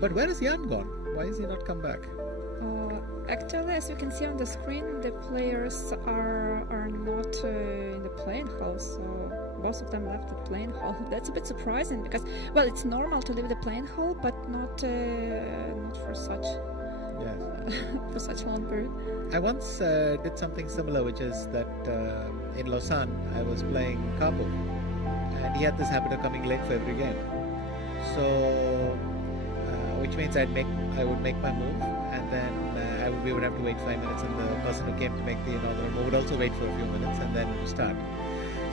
But where is Jan gone? Why is he not come back? Actually, as you can see on the screen, the players are not in the playing hall, so both of them left the playing hall. That's a bit surprising because, well, it's normal to leave the playing hall, but not for such for such a long period. I once did something similar, which is that in Lausanne I was playing Capo, and he had this habit of coming late for every game. So, which means I would make my move, and then we would have to wait 5 minutes, and the person who came to make the inaugural move would also wait for a few minutes, and then start.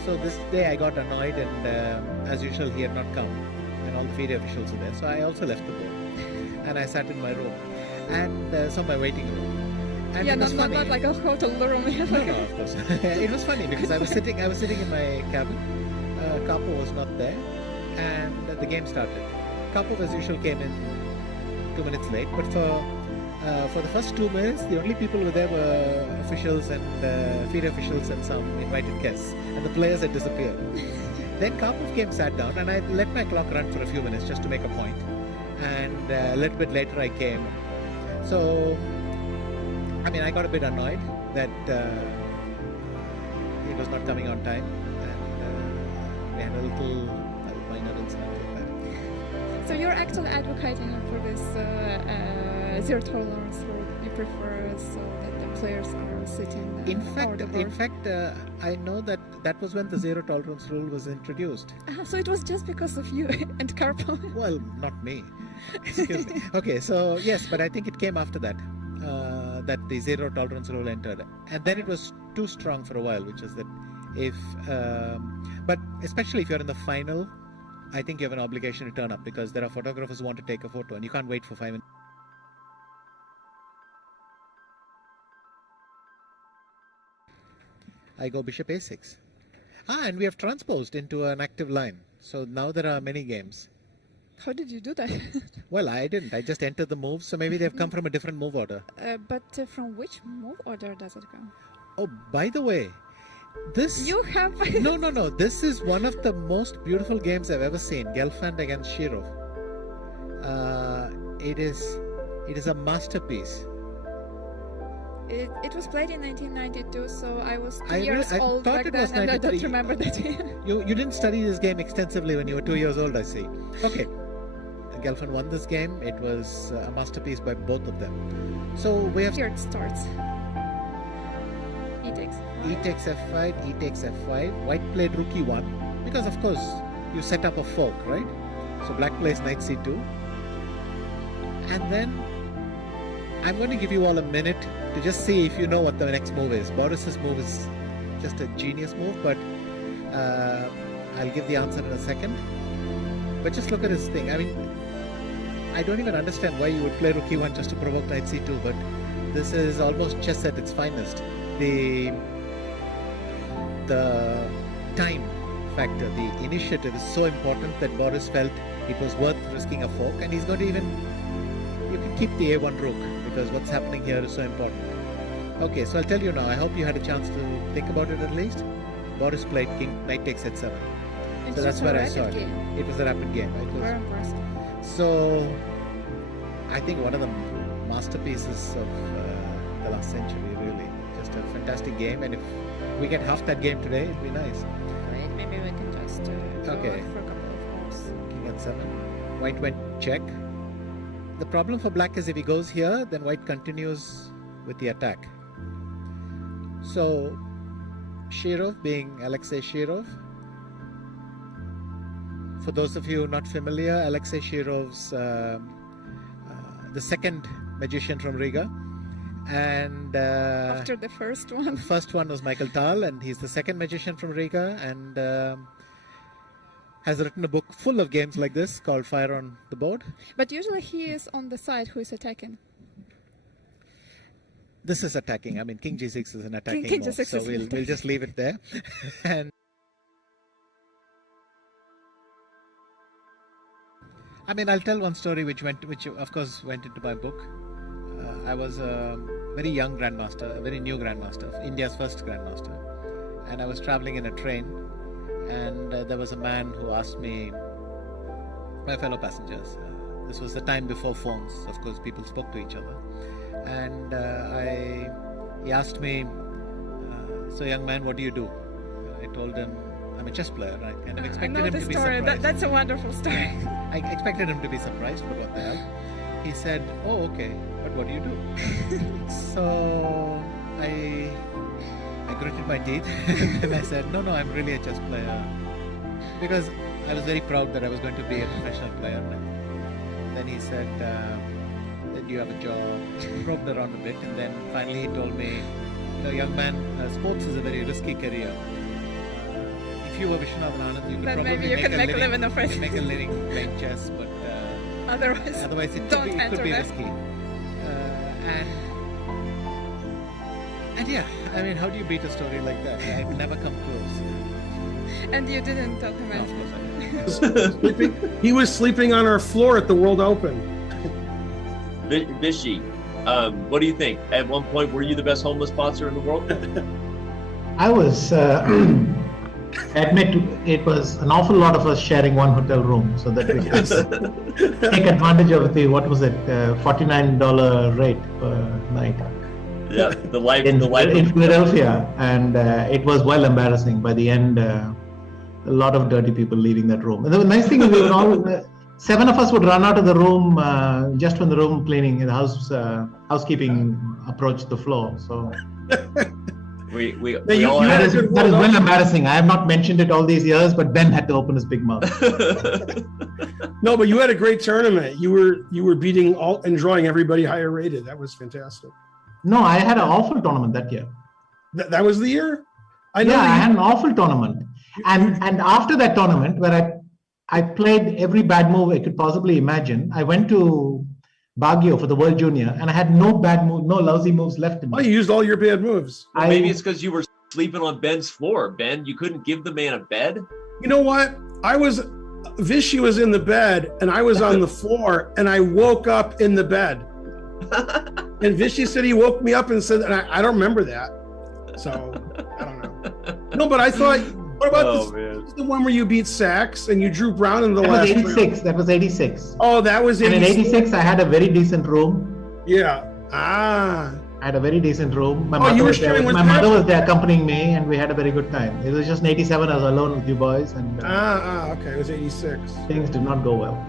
So this day I got annoyed, and as usual he had not come, and all the FIDE officials were there. So I also left the board, and I sat in my room, and so my waiting room. And yeah, it was funny. not like a hotel room. No, of course. It was funny because I was sitting in my cabin. Capo was not there, and the game started. Capo, as usual, came in 2 minutes late, but for the first 2 minutes, the only people who were there were officials and FIDE officials and some invited guests, and the players had disappeared. Then Karpov came, sat down, and I let my clock run for a few minutes just to make a point. And a little bit later I came. So, I mean, I got a bit annoyed that he was not coming on time, and we had a little minor incident like that. So you're actually advocating for this zero tolerance rule. You prefer so that the players are sitting. In fact, I know that was when the zero tolerance rule was introduced. So it was just because of you and Karpov. Well, not me. Excuse me. Okay, so yes, but I think it came after that. That the zero tolerance rule entered, and then it was too strong for a while, which is that if, but especially if you're in the final, I think you have an obligation to turn up because there are photographers who want to take a photo, and you can't wait for 5 minutes. I go bishop a6. And we have transposed into an active line, so now there are many games. How did you do that? Well, I didn't. I just entered the moves, so maybe they've come from a different move order. But from which move order does it come? Oh, by the way, this... You have... No. This is one of the most beautiful games I've ever seen. Gelfand against Shirov. It is a masterpiece. It was played in 1992, so I was 2 years old back then, and I don't remember that. You didn't study this game extensively when you were 2 years old, I see. Okay. Gelfand won this game. It was a masterpiece by both of them. So we have... Here it starts. E takes E takes f5, E takes f5. White played rook e1, because of course you set up a fork, right? So black plays knight c2. And then I'm going to give you all a minute to just see if you know what the next move is. Boris's move is just a genius move, but I'll give the answer in a second. But just look at his thing. I mean, I don't even understand why you would play rook e1 just to provoke knight c2, but this is almost chess at its finest. The time factor, the initiative is so important that Boris felt it was worth risking a fork, and he's going to even... You can keep the a1 rook, because what's happening here is so important. Okay, so I'll tell you now. I hope you had a chance to think about it at least. Boris played king, knight takes h7. So that's where I saw it. It was a rapid game. Very impressive. So, I think one of the masterpieces of the last century, really. Just a fantastic game, and if we get half that game today, it'd be nice. Great, maybe we can just do it for a couple of moves. King h7. White went check. The problem for black is if he goes here, then white continues with the attack. So, Shirov being Alexei Shirov. For those of you not familiar, Alexei Shirov's the second magician from Riga. And after the first one. The first one was Michael Tal, and he's the second magician from Riga, and has written a book full of games like this called Fire on the Board. But usually he is on the side who is attacking. This is attacking. I mean, King G6 is an attacking move, so we'll just leave it there. And I mean, I'll tell one story which of course went into my book. I was a very young grandmaster, a very new grandmaster, India's first grandmaster, and I was traveling in a train, and there was a man who asked me, my fellow passengers, This was the time before phones. Of course, people spoke to each other. And he asked me, so young man, what do you do? I told him, I'm a chess player. I kind of expected him to be surprised. That's a wonderful story. I expected him to be surprised, but what the hell? He said, oh, okay, but what do you do? So I gritted my teeth and I said, no, I'm really a chess player. Because I was very proud that I was going to be a professional player. And then he said, that you have a job, probed around a bit, and then finally he told me, young man, sports is a very risky career. If you were Vishwanathan Anand, you could then probably maybe you could make a living of it. Make a living playing chess, but otherwise it could be risky. And yeah, I mean, how do you beat a story like that? I've never come close. And you didn't tell him No, of course I didn't. He was sleeping on our floor at the World Open. Vishy, what do you think? At one point, were you the best homeless boxer in the world? I was, admit it was an awful lot of us sharing one hotel room so that we could take advantage of the, what was it, $49 rate per night. Yeah, the life in of Philadelphia, and it was well embarrassing. By the end, a lot of dirty people leaving that room. And the nice thing is, we were all 7 of us would run out of the room just when the room cleaning, the housekeeping approached the floor. So we all that is well embarrassing. I have not mentioned it all these years, but Ben had to open his big mouth. No, but you had a great tournament. You were beating all and drawing everybody higher rated. That was fantastic. No, I had an awful tournament that year. That was the year? I had an awful tournament. And after that tournament, where I played every bad move I could possibly imagine, I went to Baguio for the World Junior, and I had no bad move, no lousy moves left in me. Oh, you used all your bad moves. Well, maybe it's because you were sleeping on Ben's floor. Ben, you couldn't give the man a bed? You know what? Vishy was in the bed, and I was on the floor, and I woke up in the bed. And Vishy said he woke me up and said, and I don't remember that. So, I don't know. No, but I thought, what about the one where you beat Sachs and you drew Brown in the last round? 86. That was 86. Oh, that was 86. And in 86, I had a very decent room. Yeah. I had a very decent room. My you were mother was there accompanying me, and we had a very good time. It was just in 87, I was alone with you boys. And okay. It was 86. Things did not go well.